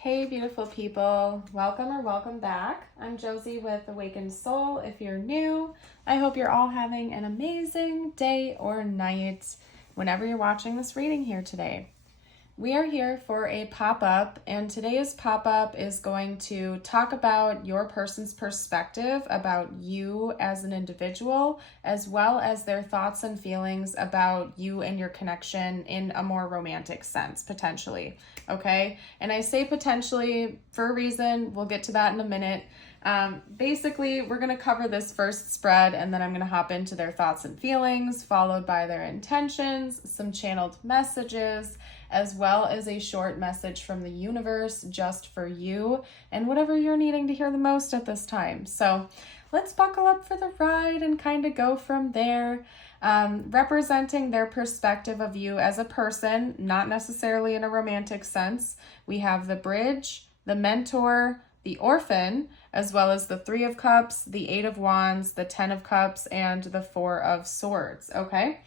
Hey, beautiful people. Welcome or welcome back. I'm Josie with Awakened Soul. If you're new, I hope you're all having an amazing day or night whenever you're watching this reading here today. We are here for a pop-up, and today's pop-up is going to talk about your person's perspective about you as an individual, as well as their thoughts and feelings about you and your connection in a more romantic sense, potentially, okay? And I say potentially for a reason. We'll get to that in a minute. Basically, we're going to cover this first spread, and then I'm going to hop into their thoughts and feelings, followed by their intentions, some channeled messages, as well as a short message from the universe just for you and whatever you're needing to hear the most at this time. So let's buckle up for the ride and kind of go from there. Representing their perspective of you as a person, not necessarily in a romantic sense, we have the Bridge, the Mentor, the Orphan, as well as the Three of Cups, the Eight of Wands, the Ten of Cups, and the Four of Swords, okay?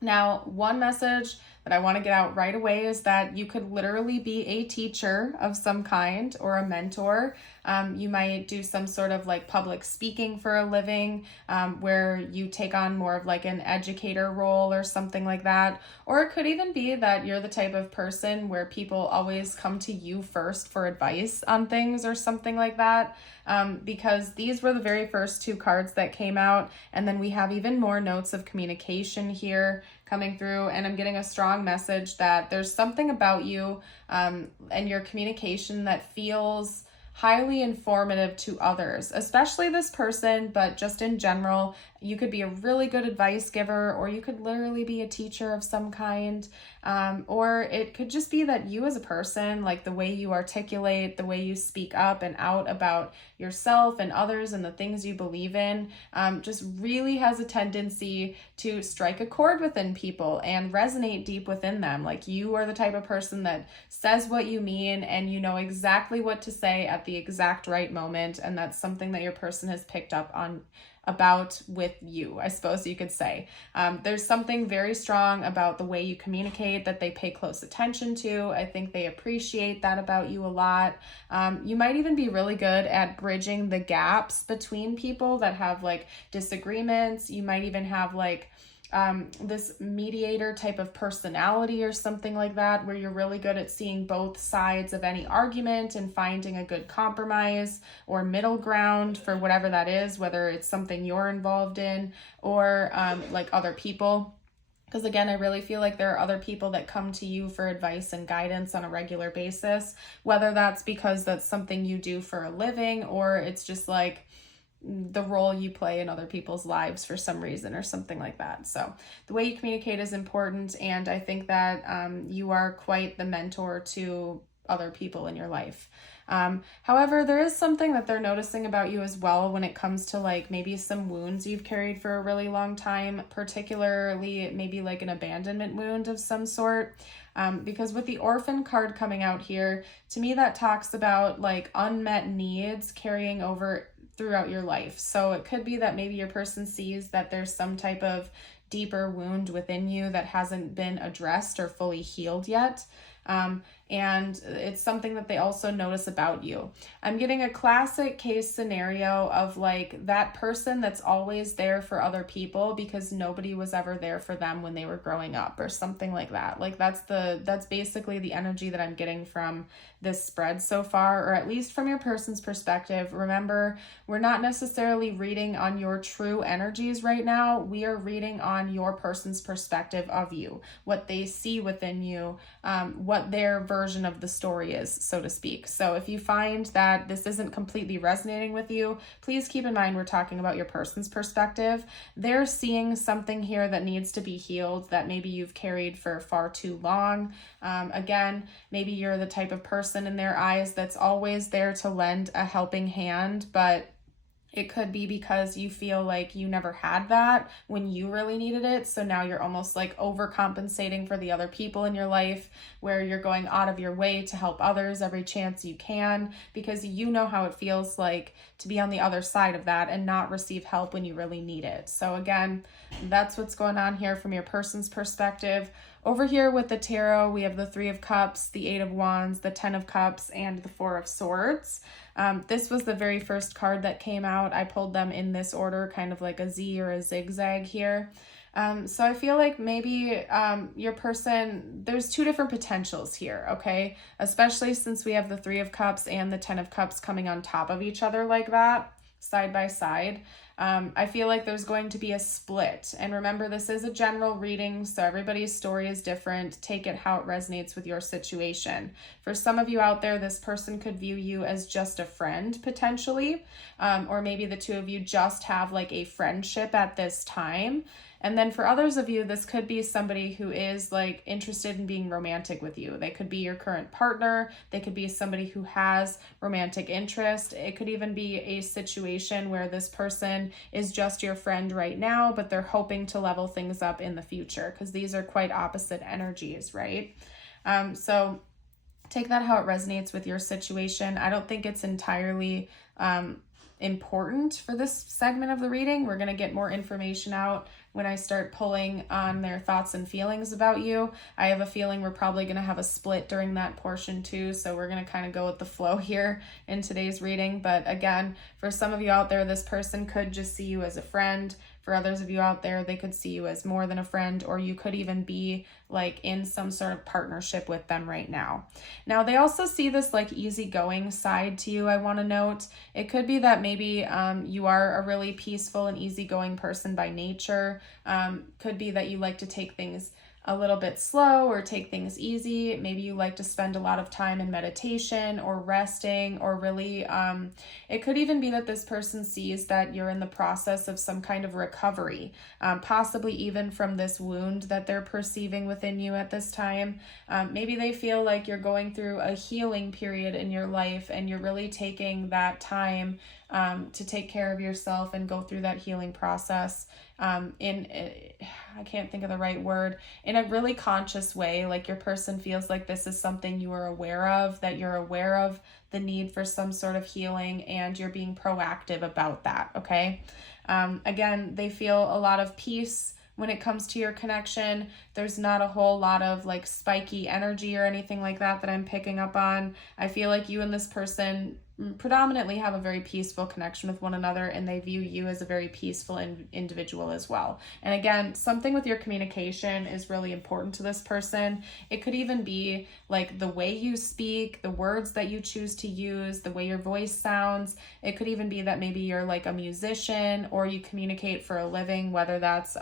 Now, one message that I want to get out right away is that you could literally be a teacher of some kind or a mentor. You might do some sort of like public speaking for a living, where you take on more of like an educator role or something like that. Or it could even be that you're the type of person where people always come to you first for advice on things or something like that. Because these were the very first two cards that came out, and then we have even more notes of communication here coming through, and I'm getting a strong message that there's something about you and your communication that feels highly informative to others, especially this person, but just in general. You could be a really good advice giver, or you could literally be a teacher of some kind, or it could just be that you as a person, like the way you articulate, the way you speak up and out about yourself and others and the things you believe in, just really has a tendency to strike a chord within people and resonate deep within them. Like you are the type of person that says what you mean, and you know exactly what to say at the exact right moment, and that's something that your person has picked up on about with you, I suppose you could say. There's something very strong about the way you communicate that they pay close attention to. I think they appreciate that about you a lot. You might even be really good at bridging the gaps between people that have like disagreements. You might even have like this mediator type of personality or something like that, where you're really good at seeing both sides of any argument and finding a good compromise or middle ground for whatever that is, whether it's something you're involved in or like other people. Because again, I really feel like there are other people that come to you for advice and guidance on a regular basis, whether that's because that's something you do for a living, or it's just like the role you play in other people's lives for some reason or something like that. So the way you communicate is important, and I think that you are quite the mentor to other people in your life. However, there is something that they're noticing about you as well when it comes to like maybe some wounds you've carried for a really long time, particularly maybe like an abandonment wound of some sort. Because with the Orphan card coming out here, to me that talks about like unmet needs carrying over throughout your life. So it could be that maybe your person sees that there's some type of deeper wound within you that hasn't been addressed or fully healed yet. And it's something that they also notice about you. I'm getting a classic case scenario of like that person that's always there for other people because nobody was ever there for them when they were growing up or something like that. Like that's basically the energy that I'm getting from this spread so far, or at least from your person's perspective. Remember, we're not necessarily reading on your true energies right now. We are reading on your person's perspective of you, what they see within you, what their version of the story is, so to speak. So if you find that this isn't completely resonating with you, please keep in mind we're talking about your person's perspective. They're seeing something here that needs to be healed that maybe you've carried for far too long. Again, maybe you're the type of person in their eyes that's always there to lend a helping hand, but it could be because you feel like you never had that when you really needed it. So now you're almost like overcompensating for the other people in your life, where you're going out of your way to help others every chance you can, because you know how it feels like to be on the other side of that and not receive help when you really need it. So again, that's what's going on here from your person's perspective. over here with the tarot, we have the 3 of Cups, the 8 of Wands, the 10 of Cups, and the 4 of Swords. This was the very first card that came out. I pulled them in this order, kind of like a Z or a zigzag here. So I feel like maybe your person, there's 2 different potentials here, okay? Especially since we have the 3 of Cups and the 10 of Cups coming on top of each other like that, side by side. I feel like there's going to be a split. And remember, this is a general reading, so everybody's story is different. Take it how it resonates with your situation. For some of you out there, this person could view you as just a friend, potentially. Or maybe the 2 of you just have like a friendship at this time. And then for others of you, this could be somebody who is like interested in being romantic with you. They could be your current partner. They could be somebody who has romantic interest. It could even be a situation where this person is just your friend right now, but they're hoping to level things up in the future, because these are quite opposite energies, right? So take that how it resonates with your situation. I don't think it's entirely important for this segment of the reading. We're going to get more information out when I start pulling on their thoughts and feelings about you. I have a feeling we're probably going to have a split during that portion too, so we're going to kind of go with the flow here in today's reading. But again, for some of you out there, this person could just see you as a friend. For others of you out there, they could see you as more than a friend, or you could even be like in some sort of partnership with them right now. Now, they also see this like easygoing side to you, I want to note. It could be that maybe you are a really peaceful and easygoing person by nature. Could be that you like to take things a little bit slow or take things easy. Maybe you like to spend a lot of time in meditation or resting, or really, it could even be that this person sees that you're in the process of some kind of recovery, possibly even from this wound that they're perceiving within you at this time. Maybe they feel like you're going through a healing period in your life, and you're really taking that time to take care of yourself and go through that healing process I can't think of the right word, in a really conscious way. Like your person feels like this is something you are aware of, that you're aware of the need for some sort of healing, and you're being proactive about that, okay? Again, they feel a lot of peace when it comes to your connection. There's not a whole lot of like spiky energy or anything like that I'm picking up on. I feel like you and this person predominantly have a very peaceful connection with one another, and they view you as a very peaceful individual as well. And again, something with your communication is really important to this person. It could even be like the way you speak, the words that you choose to use, the way your voice sounds. It could even be that maybe you're like a musician, or you communicate for a living, whether that's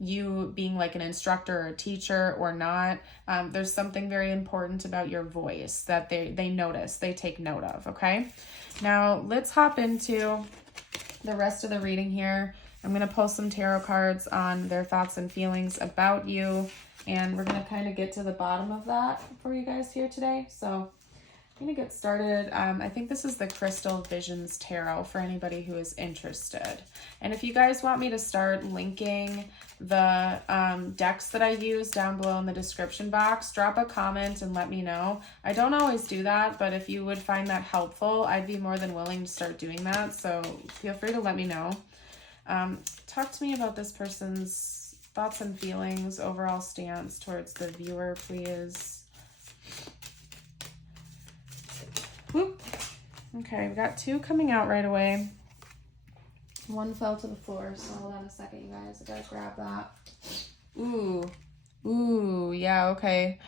you being like an instructor or a teacher or not. There's something very important about your voice that they notice, they take note of, okay? Now let's hop into the rest of the reading here. I'm going to pull some tarot cards on their thoughts and feelings about you, and we're going to kind of get to the bottom of that for you guys here today. So I'm going to get started. I think this is the Crystal Visions Tarot for anybody who is interested. And if you guys want me to start linking the decks that I use down below in the description box, drop a comment and let me know. I don't always do that, but if you would find that helpful, I'd be more than willing to start doing that. So feel free to let me know. Talk to me about this person's thoughts and feelings, overall stance towards the viewer, please. Whoop. Okay, we've got 2 coming out right away. 1 fell to the floor, so hold on a second, you guys. I gotta grab that. Ooh, yeah, okay.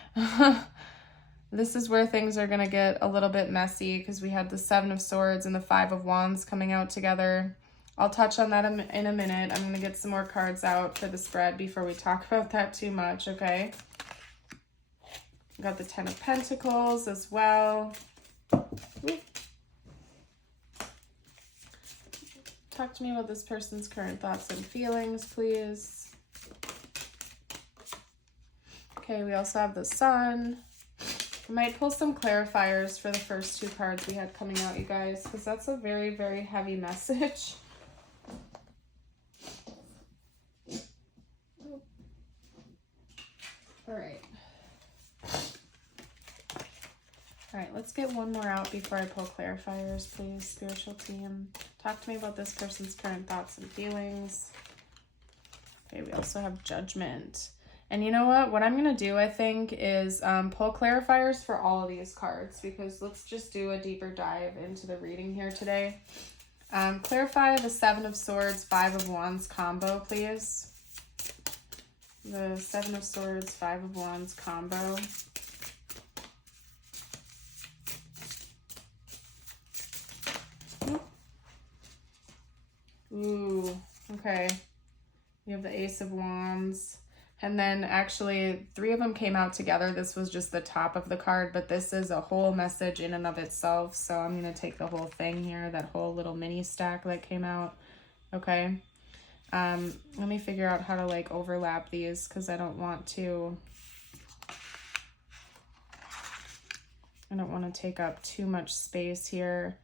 This is where things are gonna get a little bit messy, because we had the 7 of Swords and the 5 of Wands coming out together. I'll touch on that in a minute. I'm gonna get some more cards out for the spread before we talk about that too much, okay? We got the 10 of Pentacles as well. Talk to me about this person's current thoughts and feelings, please. Okay, we also have the Sun. I might pull some clarifiers for the first 2 cards we had coming out, you guys, because that's a very, very heavy message. All right, let's get 1 more out before I pull clarifiers, please, spiritual team. Talk to me about this person's current thoughts and feelings. Okay, we also have Judgment. And you know what I'm going to do, I think, is pull clarifiers for all of these cards, because let's just do a deeper dive into the reading here today. Clarify the Seven of Swords, Five of Wands combo, please. The Seven of Swords, Five of Wands combo. Ooh, okay. We have the Ace of Wands. And then actually 3 of them came out together. This was just the top of the card, but this is a whole message in and of itself. So I'm going to take the whole thing here, that whole little mini stack that came out. Okay. Let me figure out how to like overlap these, because I don't want to take up too much space here.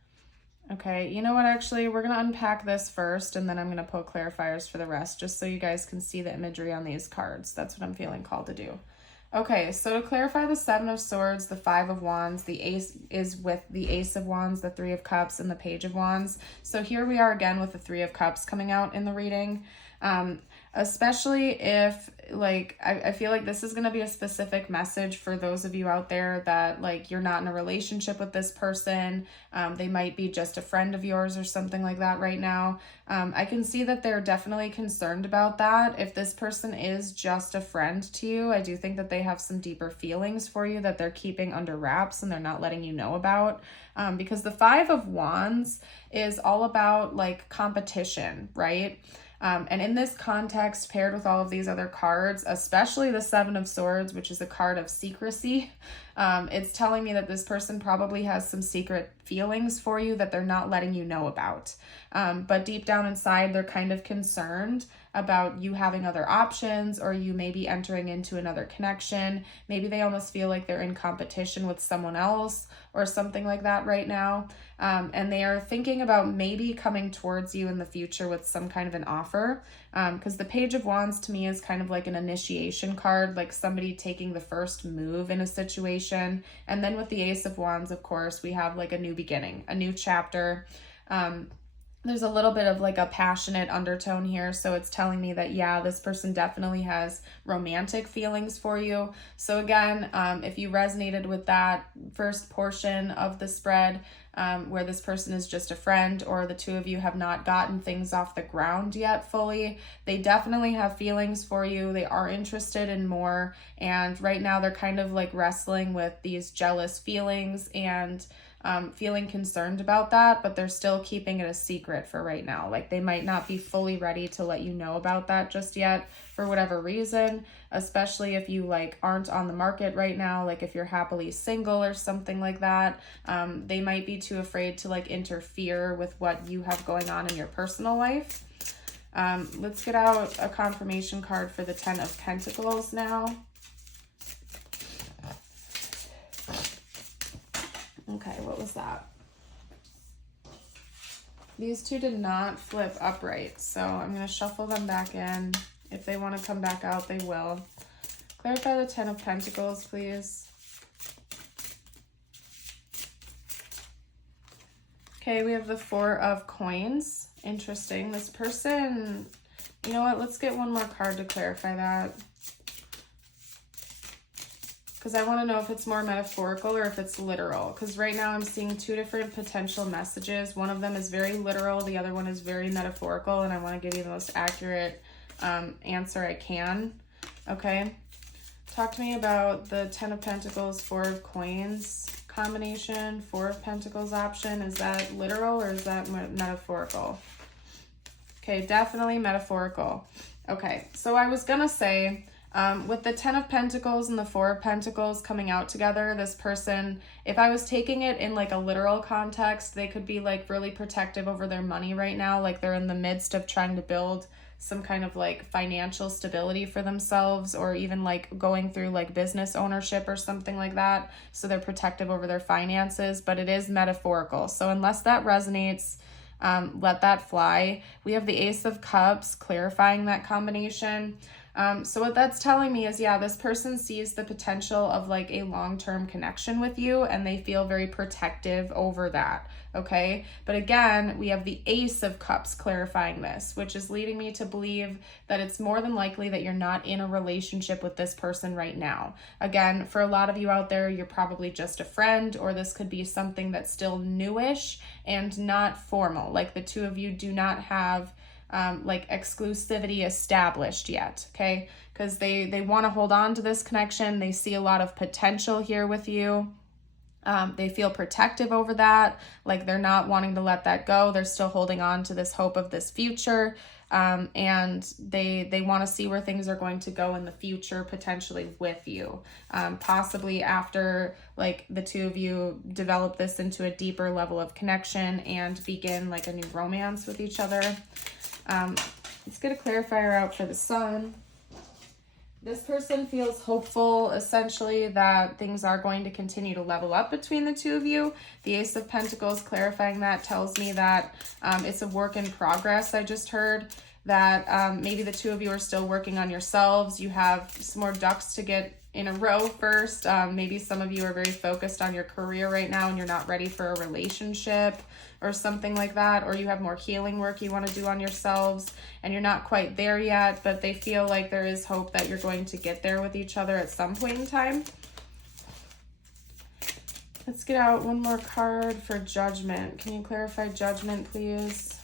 Okay, you know what, actually, we're going to unpack this first, and then I'm going to pull clarifiers for the rest, just so you guys can see the imagery on these cards. That's what I'm feeling called to do. Okay, so to clarify the Seven of Swords, the Five of Wands, the Ace is with the Ace of Wands, the Three of Cups, and the Page of Wands. So here we are again with the Three of Cups coming out in the reading. Especially if, like, I feel like this is going to be a specific message for those of you out there that, like, you're not in a relationship with this person. They might be just a friend of yours or something like that right now. I can see that they're definitely concerned about that. If this person is just a friend to you, I do think that they have some deeper feelings for you that they're keeping under wraps and they're not letting you know about. Because the Five of Wands is all about, like, competition, right? And in this context, paired with all of these other cards, especially the Seven of Swords, which is a card of secrecy, it's telling me that this person probably has some secret feelings for you that they're not letting you know about. But deep down inside, they're kind of concerned about you having other options, or you maybe entering into another connection. Maybe they almost feel like they're in competition with someone else or something like that right now. And they are thinking about maybe coming towards you in the future with some kind of an offer. Because the Page of Wands to me is kind of like an initiation card, like somebody taking the first move in a situation. And then with the Ace of Wands, of course, we have like a new beginning, a new chapter. There's a little bit of like a passionate undertone here. So it's telling me that, yeah, this person definitely has romantic feelings for you. So again, if you resonated with that first portion of the spread, where this person is just a friend, or the two of you have not gotten things off the ground yet fully, they definitely have feelings for you. They are interested in more. And right now they're kind of like wrestling with these jealous feelings and feeling concerned about that, but they're still keeping it a secret for right now. Like they might not be fully ready to let you know about that just yet for whatever reason, especially if you like aren't on the market right now. Like if you're happily single or something like that, they might be too afraid to like interfere with what you have going on in your personal life. Let's get out a confirmation card for the Ten of Pentacles now. Okay, what was that? These two did not flip upright, so I'm going to shuffle them back in. If they want to come back out, they will. Clarify the Ten of Pentacles, please. Okay, we have the Four of Coins. Interesting. This person, you know what? Let's get one more card to clarify that. Because I want to know if it's more metaphorical or if it's literal. Because right now I'm seeing two different potential messages. One of them is very literal. The other one is very metaphorical. And I want to give you the most accurate answer I can. Okay. Talk to me about the Ten of Pentacles, Four of Coins combination, Four of Pentacles option. Is that literal or is that metaphorical? Okay, definitely metaphorical. Okay, so I was going to say... with the Ten of Pentacles and the Four of Pentacles coming out together, this person, if I was taking it in like a literal context, they could be like really protective over their money right now. Like they're in the midst of trying to build some kind of like financial stability for themselves, or even like going through like business ownership or something like that. So they're protective over their finances, but it is metaphorical. So unless that resonates, let that fly. We have the Ace of Cups clarifying that combination. So what that's telling me is, yeah, this person sees the potential of like a long-term connection with you, and they feel very protective over that. Okay. But again, we have the Ace of Cups clarifying this, which is leading me to believe that it's more than likely that you're not in a relationship with this person right now. Again, for a lot of you out there, you're probably just a friend, or this could be something that's still newish and not formal. Like the two of you do not have like exclusivity established yet, okay? Because they want to hold on to this connection. They see a lot of potential here with you. They feel protective over that, like they're not wanting to let that go. They're still holding on to this hope of this future, and they want to see where things are going to go in the future, potentially with you, possibly after like the two of you develop this into a deeper level of connection and begin like a new romance with each other. Let's get a clarifier out for the Sun. This person feels hopeful, essentially, that things are going to continue to level up between the two of you. The Ace of Pentacles clarifying that tells me that it's a work in progress. I just heard that maybe the two of you are still working on yourselves. You have some more ducks to get in a row first. Maybe some of you are very focused on your career right now and you're not ready for a relationship or something like that, or you have more healing work you want to do on yourselves and you're not quite there yet, but they feel like there is hope that you're going to get there with each other at some point in time. Let's get out one more card for Judgment. Can you clarify Judgment, please?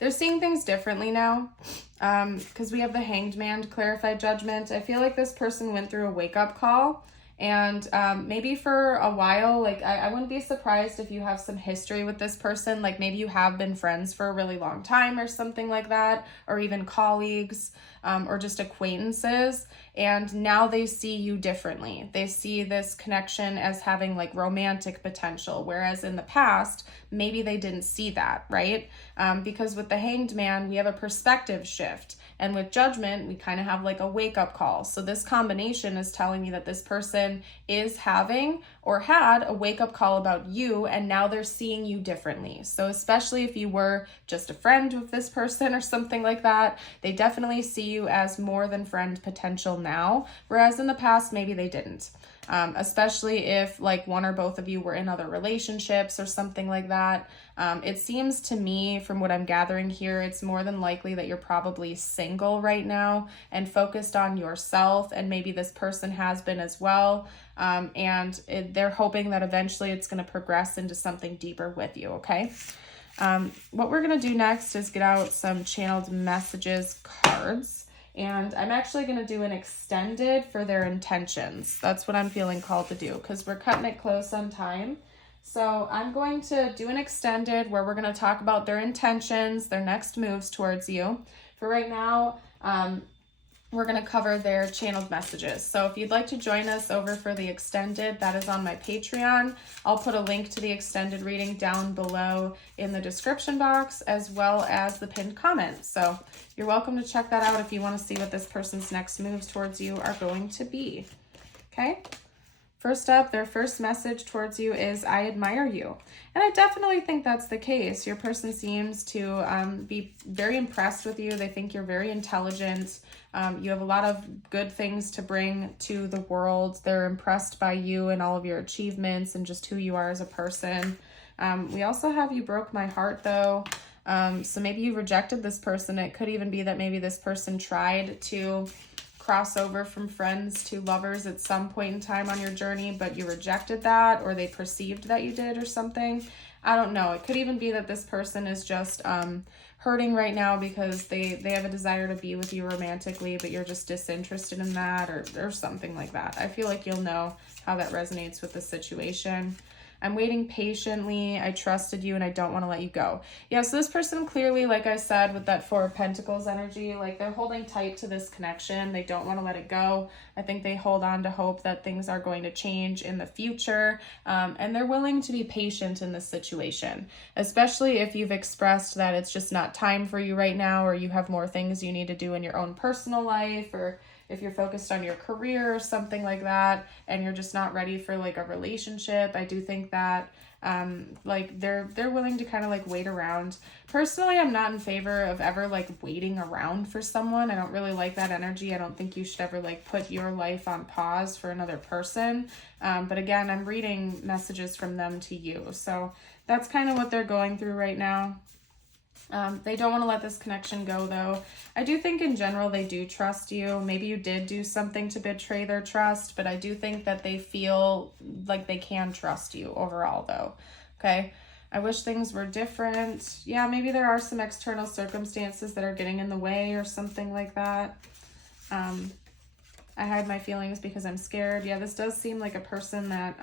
They're seeing things differently now, because we have the Hanged Man to clarify Judgment. I feel like this person went through a wake-up call, and maybe for a while, like I wouldn't be surprised if you have some history with this person, like maybe you have been friends for a really long time or something like that, or even colleagues, or just acquaintances, and now they see you differently. They see this connection as having like romantic potential, whereas in the past, maybe they didn't see that, right? Because with the Hanged Man, we have a perspective shift. And with Judgment, we kind of have like a wake-up call. So this combination is telling me that this person is having or had a wake-up call about you, and now they're seeing you differently. So especially if you were just a friend with this person or something like that, they definitely see you as more than friend potential now, whereas in the past, maybe they didn't. Especially if like one or both of you were in other relationships or something like that. It seems to me, from what I'm gathering here, it's more than likely that you're probably single right now and focused on yourself, and maybe this person has been as well. They're hoping that eventually it's going to progress into something deeper with you, okay? What we're going to do next is get out some channeled messages cards. And I'm actually going to do an extended for their intentions. That's what I'm feeling called to do, because we're cutting it close on time. So I'm going to do an extended where we're going to talk about their intentions, their next moves towards you. For right now, we're going to cover their channeled messages. So if you'd like to join us over for the extended, that is on my Patreon. I'll put a link to the extended reading down below in the description box, as well as the pinned comment. So you're welcome to check that out if you want to see what this person's next moves towards you are going to be. Okay? First up, their first message towards you is, I admire you. And I definitely think that's the case. Your person seems to be very impressed with you. They think you're very intelligent. You have a lot of good things to bring to the world. They're impressed by you and all of your achievements and just who you are as a person. We also have you broke my heart, though. So maybe you rejected this person. It could even be that maybe this person tried to cross over from friends to lovers at some point in time on your journey, but you rejected that, or they perceived that you did or something. I don't know. It could even be that this person is just hurting right now because they have a desire to be with you romantically, but you're just disinterested in that, or something like that. I feel like you'll know how that resonates with the situation. I'm waiting patiently. I trusted you and I don't want to let you go. Yeah, so this person clearly, like I said, with that Four of Pentacles energy, like they're holding tight to this connection. They don't want to let it go. I think they hold on to hope that things are going to change in the future. And they're willing to be patient in this situation, especially if you've expressed that it's just not time for you right now, or you have more things you need to do in your own personal life, or if you're focused on your career or something like that, and you're just not ready for like a relationship, I do think that like they're willing to kind of like wait around. Personally, I'm not in favor of ever like waiting around for someone. I don't really like that energy. I don't think you should ever like put your life on pause for another person. But again, I'm reading messages from them to you. So that's kind of what they're going through right now. They don't want to let this connection go though. I do think in general they do trust you. Maybe you did do something to betray their trust, but I do think that they feel like they can trust you overall though. Okay. I wish things were different. Yeah, maybe there are some external circumstances that are getting in the way or something like that. I hide my feelings because I'm scared. Yeah, this does seem like a person that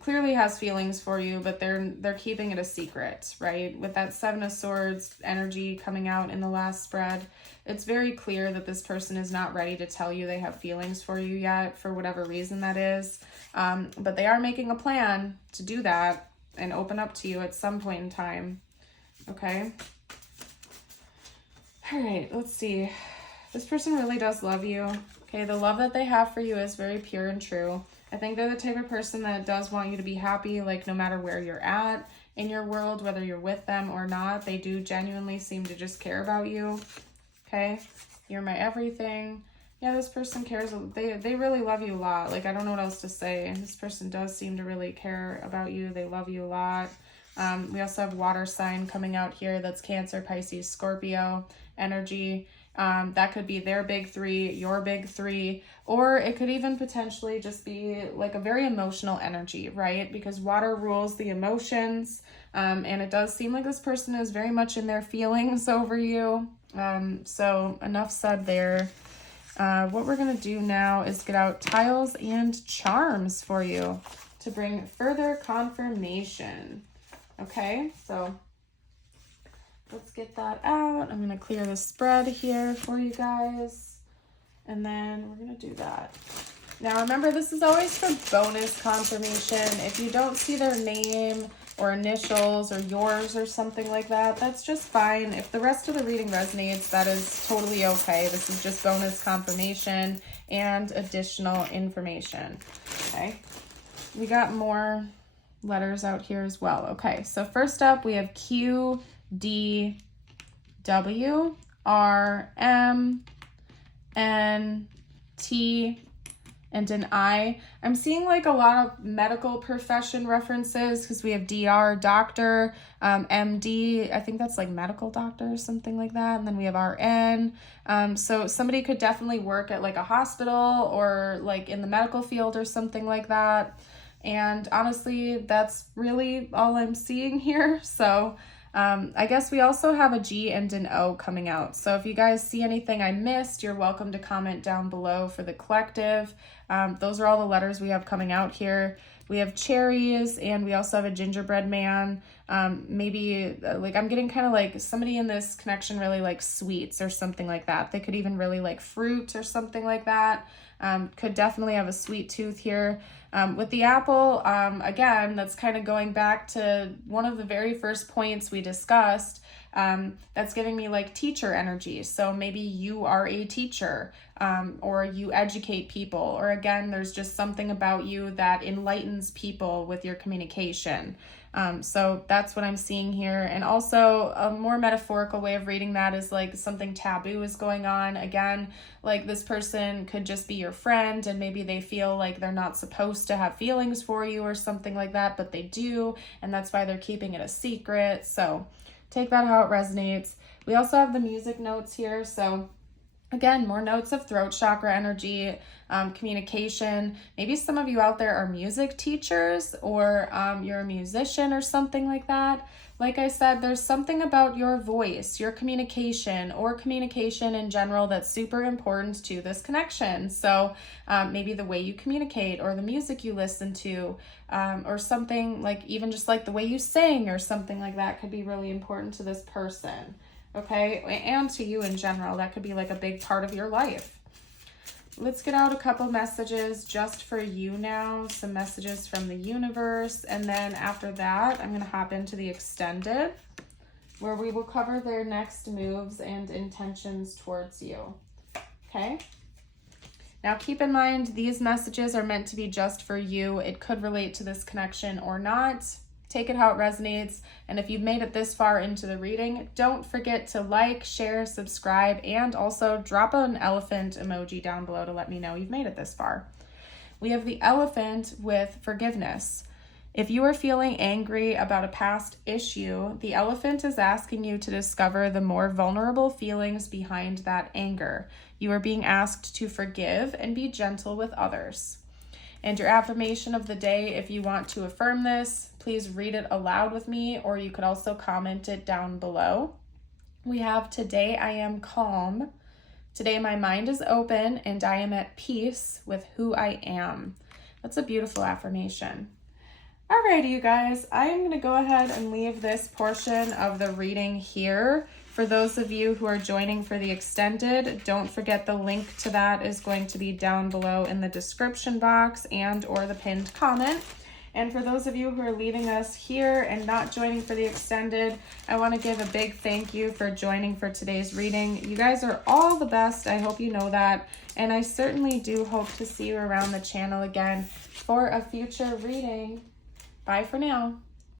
clearly has feelings for you, but they're keeping it a secret, right? With that Seven of Swords energy coming out in the last spread, it's very clear that this person is not ready to tell you they have feelings for you yet, for whatever reason that is. But they are making a plan to do that and open up to you at some point in time. Okay. All right, let's see. This person really does love you. Okay, the love that they have for you is very pure and true. I think they're the type of person that does want you to be happy, like no matter where you're at in your world, whether you're with them or not, they do genuinely seem to just care about you. Okay, you're my everything. Yeah, this person cares. They really love you a lot. Like, I don't know what else to say. This person does seem to really care about you. They love you a lot. We also have water sign coming out here. That's Cancer, Pisces, Scorpio energy. That could be their big three, your big three, or it could even potentially just be like a very emotional energy, right? Because water rules the emotions, and it does seem like this person is very much in their feelings over you. So enough said there. What we're going to do now is get out tiles and charms for you to bring further confirmation. Okay, so let's get that out. I'm going to clear the spread here for you guys. And then we're going to do that. Now, remember, this is always for bonus confirmation. If you don't see their name or initials or yours or something like that, that's just fine. If the rest of the reading resonates, that is totally okay. This is just bonus confirmation and additional information. Okay. We got more letters out here as well. Okay. So first up, we have Q, D, W, R, M, N, T, and an I. I'm seeing like a lot of medical profession references because we have DR, doctor, MD, I think that's like medical doctor or something like that. And then we have RN. So somebody could definitely work at like a hospital or like in the medical field or something like that. And honestly, that's really all I'm seeing here. So I guess we also have a G and an O coming out. So if you guys see anything I missed, you're welcome to comment down below for the collective. Those are all the letters we have coming out here. We have cherries and we also have a gingerbread man. Maybe like I'm getting kind of like somebody in this connection really likes sweets or something like that. They could even really like fruit or something like that. Could definitely have a sweet tooth here. With the apple, again, that's kind of going back to one of the very first points we discussed. That's giving me like teacher energy. So maybe you are a teacher, or you educate people, or again, there's just something about you that enlightens people with your communication. So that's what I'm seeing here. And also a more metaphorical way of reading that is like something taboo is going on. Again, like this person could just be your friend and maybe they feel like they're not supposed to have feelings for you or something like that, but they do. And that's why they're keeping it a secret. So take that how it resonates. We also have the music notes here. So again, more notes of throat chakra energy, communication. Maybe some of you out there are music teachers or you're a musician or something like that. Like I said, there's something about your voice, your communication, or communication in general that's super important to this connection. So maybe the way you communicate or the music you listen to, or something like even just like the way you sing or something like that could be really important to this person. Okay, and to you in general, that could be like a big part of your life. Let's get out a couple messages just for you now, some messages from the universe, and then after that, I'm going to hop into the extended, where we will cover their next moves and intentions towards you. okay? Now keep in mind, these messages are meant to be just for you. It could relate to this connection or not. Take it how it resonates. And if you've made it this far into the reading, don't forget to like, share, subscribe, and also drop an elephant emoji down below to let me know you've made it this far. We have the elephant with forgiveness. If you are feeling angry about a past issue, the elephant is asking you to discover the more vulnerable feelings behind that anger. You are being asked to forgive and be gentle with others. And your affirmation of the day, if you want to affirm this, please read it aloud with me, or you could also comment it down below. We have, today I am calm. Today my mind is open and I am at peace with who I am. That's a beautiful affirmation. Alrighty, you guys, I'm going to go ahead and leave this portion of the reading here. For those of you who are joining for the extended, don't forget the link to that is going to be down below in the description box and or the pinned comment. And for those of you who are leaving us here and not joining for the extended, I want to give a big thank you for joining for today's reading. You guys are all the best. I hope you know that. And I certainly do hope to see you around the channel again for a future reading. Bye for now.